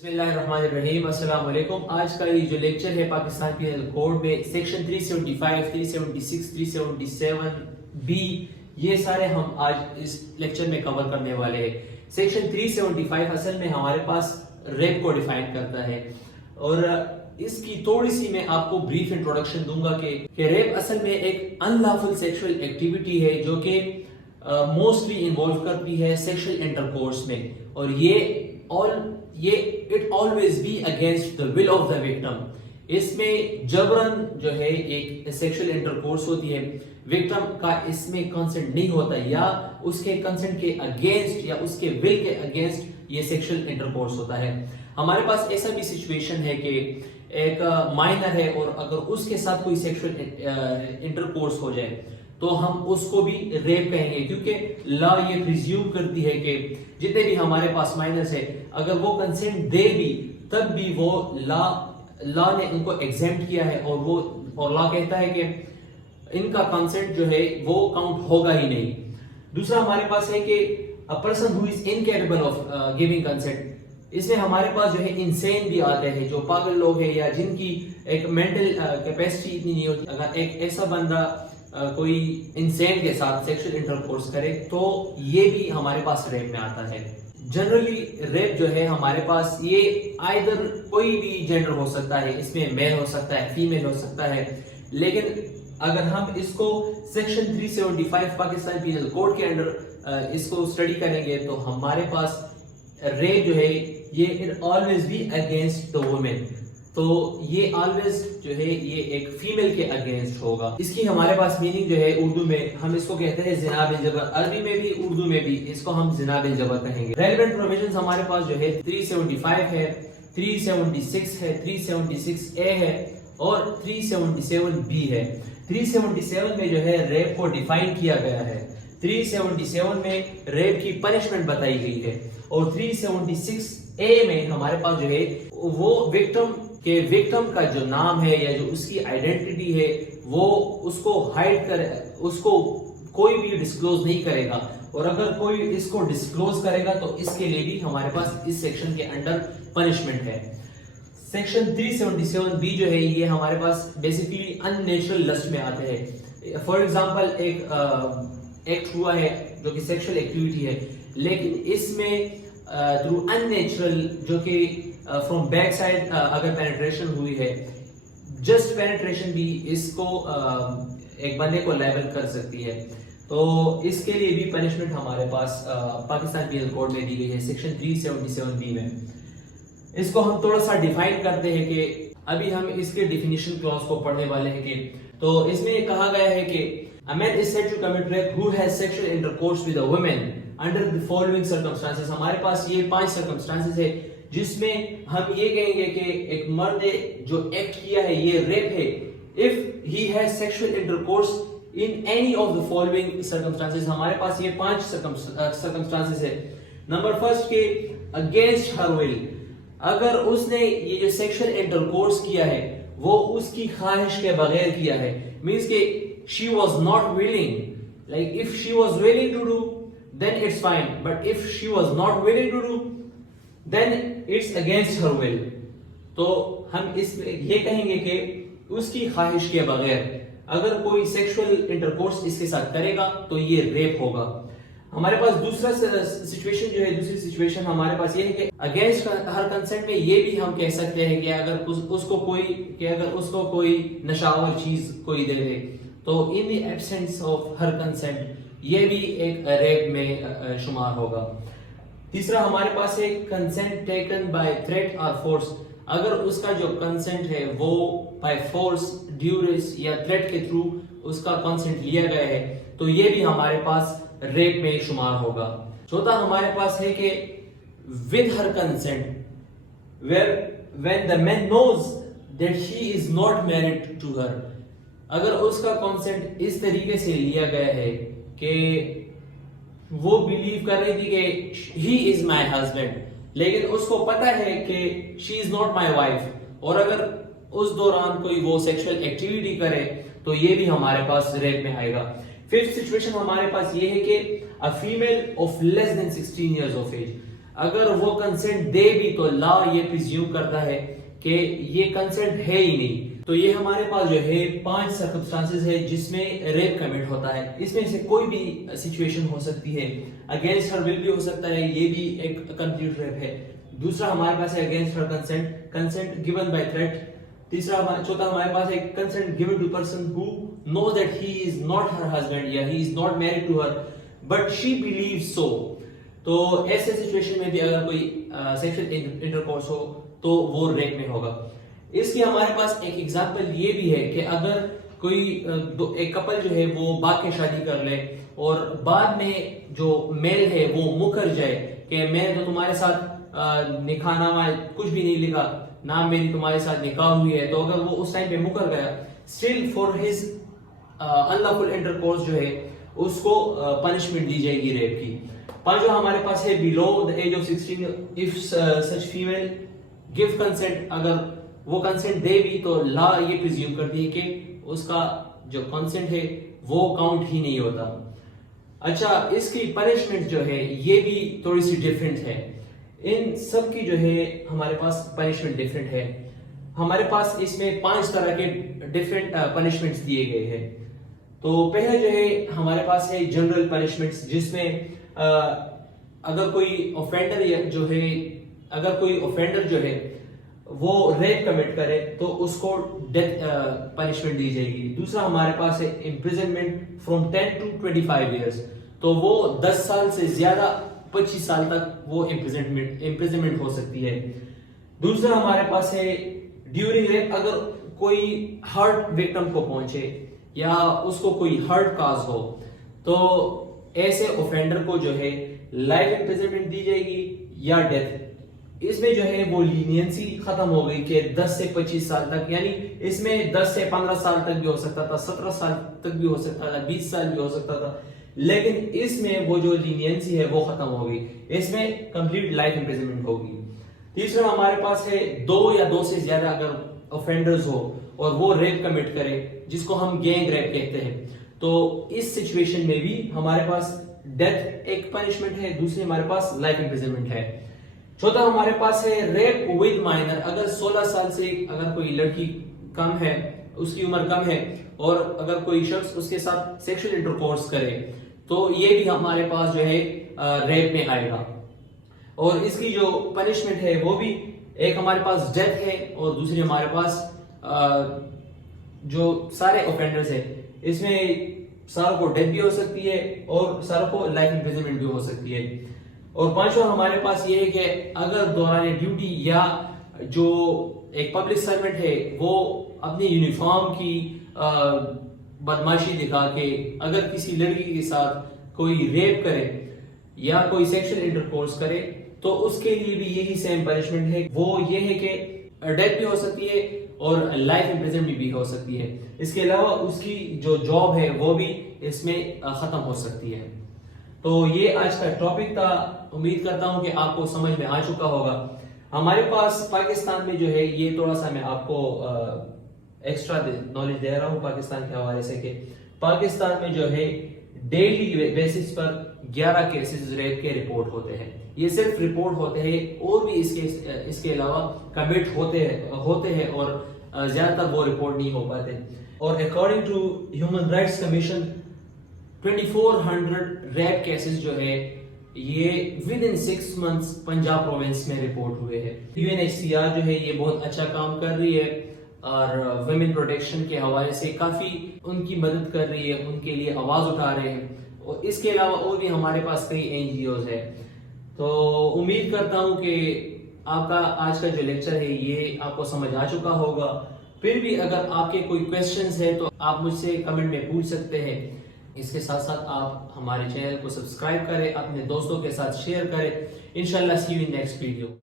بسم اللہ الرحمن الرحیم، السلام علیکم۔ آج کا یہ جو لیکچر ہے پاکستان پینل کوڈ میں سیکشن 375, 376, 377 بی، یہ سارے ہم آج اس لیکچر میں کور کرنے والے ہیں۔ سیکشن 375 اصل میں ہمارے پاس ریپ کو ڈیفائن کرتا ہے، اور اس کی تھوڑی سی میں آپ کو بریف انٹروڈکشن دوں گا کہ ریپ اصل میں ایک ان لافل سیکشل ایکٹیویٹی ہے جو کہ موسٹلی انوالو کرتی ہے سیکشل انٹرکورس میں، اور یہ it always be against the will of the victim۔ اس میں جبرن جو ہے ایک سیکشل انٹرکورس ہوتی ہے، وکٹم کا اس میں کنسنٹ نہیں ہوتا، یا اس کے کنسنٹ کے اگینسٹ یا اس کے ول کے اگینسٹ یہ سیکشل انٹرکورس ہوتا ہے۔ ہمارے پاس ایسا بھی سچویشن ہے کہ ایک مائنر ہے اور اگر اس کے ساتھ کوئی سیکشل انٹرکورس ہو جائے تو ہم اس کو بھی ریپ کہیں گے، کیونکہ لا یہ پریزیوم کرتی ہے کہ جتنے بھی ہمارے پاس مائنرز ہے اگر وہ کنسنٹ دے بھی تب بھی وہ لا نے ان کو ایگزیمپٹ کیا ہے، اور لا کہتا ہے کہ ان کا کنسنٹ جو ہے وہ کاؤنٹ ہوگا ہی نہیں۔ دوسرا ہمارے پاس ہے کہ a person who is incapable of giving consent، اس میں ہمارے پاس جو ہے انسین بھی آتے ہیں، جو پاگل لوگ ہیں یا جن کی ایک مینٹل کیپیسٹی اتنی نہیں ہوتی۔ اگر ایک ایسا بندہ کوئی انسین کے ساتھ سیکشل انٹرکورس کرے تو یہ بھی ہمارے پاس ریپ میں آتا ہے۔ جنرلی ریپ جو ہے ہمارے پاس یہ آئیدر کوئی بھی جینڈر ہو سکتا ہے، اس میں میل ہو سکتا ہے، فیمیل ہو سکتا ہے، لیکن اگر ہم اس کو سیکشن 375 پاکستان پینل کوڈ کے انڈر اس کو اسٹڈی کریں گے تو ہمارے پاس ریپ جو ہے یہ always be against the women، تو یہ آلویز جو ہے یہ ایک فیمیل کے اگینسٹ ہوگا۔ اس کی ہمارے پاس میننگ جو ہے اردو میں ہم اس کو کہتے ہیں زنا بالجبر، عربی میں بھی اردو میں بھی اس کو ہم زنا بالجبر کہیں گے۔ ریلیونٹ پروویژنز ہمارے پاس جو ہے 375 ہے، 376 ہے، 376 اے ہے اور 377 بی ہے۔ 377 میں جو ہے ریپ کو ڈیفائن کیا گیا ہے، 377 میں ریپ کی پنشمنٹ بتائی گئی ہے، اور 376 اے میں ہمارے پاس جو ہے وہ وکٹم کا جو نام ہے یا جو اس کی آئیڈینٹی ہے وہ اس کو ہائڈ کرے، اس کو کوئی بھی ڈسکلوز نہیں کرے گا، اور اگر کوئی اس کو ڈسکلوز کرے گا تو اس کے لیے بھی ہمارے پاس اس سیکشن کے انڈر پنشمنٹ ہے۔ سیکشن 377 بی جو ہے یہ ہمارے پاس بیسیکلی ان نیچرل لسٹ میں آتے ہیں۔ فار ایگزامپل ایک ایکٹ ہوا ہے جو کہ سیکشل ایکٹیویٹی ہے، لیکن اس میں تھرو ان نیچرل جو کہ فرام بیک سائڈ اگر پینیٹریشن ہوئی ہے، جسٹ پینیٹریشن بھی اس کو ایک بندے کو لیبل کر سکتی ہے، تو اس کے لیے بھی پنشمنٹ ہمارے پاس پاکستان پینل کوڈ میں دی گئی ہے سیکشن 377 بی میں۔ اس کو ہم تھوڑا سا ڈیفائن کرتے ہیں کہ ابھی ہم اس کے ڈیفینیشن کلاس کو پڑھنے والے ہیں، کہ تو اس میں کہا گیا ہے کہ a man is said to commit rape who has sexual intercourse with a woman under the following circumstances۔ ہمارے پاس یہ 5 circumstances ہے جس میں ہم یہ کہیں گے کہ ایک مرد جو ایکٹ کیا ہے یہ ریپ ہے if he has sexual intercourse in any of the following circumstances۔ ہمارے پاس یہ 5 circumstances ہے۔ نمبر فرسٹ کہ against her will، اگر اس نے یہ جو سیکشل انٹرکورس کیا ہے وہ اس کی خواہش کے بغیر کیا ہے، means کہ she was not willing، like if she was willing to do then it's fine, but if she was not willing to do then it's against her will۔ تو ہم اس میں یہ کہیں گے کہ اس کی خواہش کے بغیر اگر کوئی سیکشل انٹرکورس اس کے ساتھ کرے گا تو یہ ریپ ہوگا۔ ہمارے پاس دوسرا سچویشن جو ہے، دوسری سچویشن ہمارے پاس یہ ہے کہ اگینسٹ ہر کنسنٹ میں یہ بھی ہم کہہ سکتے ہیں کہ اگر اس کو کوئی نشاور چیز کوئی دے دے تو in the absence of her consent یہ بھی ایک ریپ میں شمار ہوگا۔ تیسرا ہمارے پاس ہے کنسنٹ ٹیکن بائی تھریٹ اور فورس، اگر اس کا جو کنسنٹ ہے وہ بائی فورس، ڈیوریس یا تھریٹ کے تھرو اس کا کنسنٹ لیا گیا ہے تو یہ بھی ہمارے پاس ریپ میں شمار ہوگا۔ چوتھا ہمارے پاس ہے کہ with her consent when the man knows that he is not married to her، اگر اس کا کنسنٹ اس طریقے سے لیا گیا ہے کہ وہ بلیو کر رہی تھی کہ he is my husband، لیکن اس کو پتا ہے کہ she is not my wife، اور اگر اس دوران کوئی وہ سیکشل ایکٹیویٹی کرے تو یہ بھی ہمارے پاس ریپ میں آئے گا۔ ففتھ سچویشن ہمارے پاس یہ ہے کہ a female of less than 16 years of age، اگر وہ کنسنٹ دے بھی تو لا یہ پریزیوم کرتا ہے کہ یہ کنسنٹ ہے ہی نہیں. تو یہ ہمارے پاس جو ہے 5 سرکمسٹانسز ہے جس میں ریپ کمٹ ہوتا ہے. اس میں سے کوئی بھی سچویشن ہو سکتی ہے. اگینسٹ ہر ول بھی ہو سکتا ہے, یہ بھی ایک کمپلیٹ ریپ ہے. دوسرا ہمارے پاس ہے against her consent given by threat. چوتھا ہمارے پاس ہے consent given to person who knows that he is not her husband یا he is not married to her but she believes so. تو ایسے سچویشن میں بھی اگر کوئی سیکشل انٹرکورس ہو تو وہ ریپ میں ہوگا. اس کی ہمارے پاس ایک ایگزامپل یہ بھی ہے کہ اگر کوئی ایک کپل جو ہے وہ باق کے شادی کر لے اور بعد میں جو میل ہے وہ مکر جائے کہ میں تو تمہارے ساتھ نکاح نامہ کچھ بھی نہیں لکھا, نہ میری تمہارے ساتھ نکاح ہوئی ہے, تو اگر وہ اس ٹائم پہ مکر گیا, اسٹل فار ہز انلافل انٹرکورس جو ہے اس کو پنشمنٹ دی جائے گی ریپ کی. پانچواں ہمارے پاس ہے below the age of 16 if such female give consent. اگر وہ کنسنٹ دے بھی تو لا یہ پریزیوم کرتی ہے کہ اس کا جو کنسنٹ ہے وہ کاؤنٹ ہی نہیں ہوتا. اچھا, اس کی پنشمنٹ جو ہے یہ بھی تھوڑی سی ڈیفرنٹ ہے. ان سب کی جو ہے ہمارے پاس پنشمنٹ ڈیفرنٹ ہے. ہمارے پاس اس میں 5 طرح کے ڈیفرنٹ پنشمنٹس دیے گئے ہیں. تو پہلے جو ہے ہمارے پاس ہے جنرل پنشمنٹس, جس میں اگر کوئی اوفینڈر جو ہے وہ ریپ کمٹ کرے تو اس کو ڈیتھ پنشمنٹ دی جائے گی. دوسرا ہمارے پاس ہے امپریزنمنٹ فرام 10 to 25 ایئرس, تو وہ 10 سال سے زیادہ 25 سال تک وہ امپریزنمنٹ ہو سکتی ہے. دوسرا ہمارے پاس ہے ڈیورنگ ریپ, اگر کوئی ہرٹ وکٹم کو پہنچے یا اس کو کوئی ہرٹ کاز ہو تو ایسے اوفینڈر کو جو ہے لائف امپریزنمنٹ دی جائے گی یا ڈیتھ. اس میں جو ہے وہ لینینسی ختم ہو گئی کہ 10 سے 25 سال تک, یعنی اس میں 10 سے 15 سال تک بھی ہو سکتا تھا, 17 سال تک بھی ہو سکتا تھا, 20 سال بھی ہو سکتا تھا, لیکن اس میں وہ جو لینینسی ہے وہ ختم ہو گئی. اس میں کمپلیٹ لائف امپریزنمنٹ ہوگی. تیسرا ہمارے پاس ہے 2 یا 2 سے زیادہ اگر اوفینڈرز ہو اور وہ ریپ کمٹ کرے, جس کو ہم گینگ ریپ کہتے ہیں, تو اس سچویشن میں بھی ہمارے پاس ڈیتھ ایک پنشمنٹ ہے, دوسری ہمارے پاس لائف امپریزنمنٹ ہے. چوتھا ہمارے پاس ہے ریپ ود مائنر, اگر 16 سال سے اگر کوئی لڑکی کم ہے, اس کی عمر کم ہے, اور اگر کوئی شخص اس کے ساتھ سیکشل انٹرکورس کرے تو یہ بھی ہمارے پاس جو ہے ریپ میں آئے گا. اور اس کی جو پنشمنٹ ہے وہ بھی ایک ہمارے پاس ڈیتھ ہے اور دوسری ہمارے پاس جو سارے اوفینڈرز ہیں اس میں ساروں کو ڈیتھ بھی ہو سکتی ہے اور ساروں کو لائف امپریزنمنٹ بھی ہو سکتی ہے. اور پانچواں ہمارے پاس یہ ہے کہ اگر دوران ڈیوٹی یا جو ایک پبلک سرونٹ ہے وہ اپنی یونیفارم کی بدماشی دکھا کے اگر کسی لڑکی کے ساتھ کوئی ریپ کرے یا کوئی سیکشل انٹرکورس کرے تو اس کے لیے بھی یہی سیم پنشمنٹ ہے. وہ یہ ہے کہ ڈیتھ بھی ہو سکتی ہے اور لائف امپریزنمنٹ بھی ہو سکتی ہے. اس کے علاوہ اس کی جو جاب ہے وہ بھی اس میں ختم ہو سکتی ہے. تو یہ آج کا ٹاپک تھا. امید کرتا ہوں کہ آپ کو سمجھ میں آ چکا ہوگا. ہمارے پاس پاکستان میں جو ہے یہ تھوڑا سا میں آپ کو ایکسٹرا نالج دے رہا ہوں پاکستان کے حوالے سے کہ پاکستان میں جو ہے ڈیلی بیسس پر 11 کیسز ریپ کے رپورٹ ہوتے ہیں. یہ صرف رپورٹ ہوتے ہیں اور بھی اس کے علاوہ کمٹ ہوتے ہیں اور زیادہ تر وہ رپورٹ نہیں ہو پاتے. اور according to human rights commission 2400 rape cases جو ہے یہ within 6 months Punjab province میں رپورٹ ہوئے ہیں. UNHCR جو ہے یہ بہت اچھا کام کر رہی ہے اور ویمن پروٹیکشن کے حوالے سے کافی ان کی مدد کر رہی ہے, ان کے لیے آواز اٹھا رہے ہیں. اور اس کے علاوہ اور بھی ہمارے پاس کئی NGOs ہیں. تو امید کرتا ہوں کہ آپ کا آج کا جو لیکچر ہے یہ آپ کو سمجھ آ چکا ہوگا. پھر بھی اگر آپ کے کوئی کویسچنز ہیں تو آپ مجھ سے کمنٹ میں پوچھ سکتے ہیں. اس کے ساتھ ساتھ آپ ہمارے چینل کو سبسکرائب کریں, اپنے دوستوں کے ساتھ شیئر کریں. انشاءاللہ see you in next video.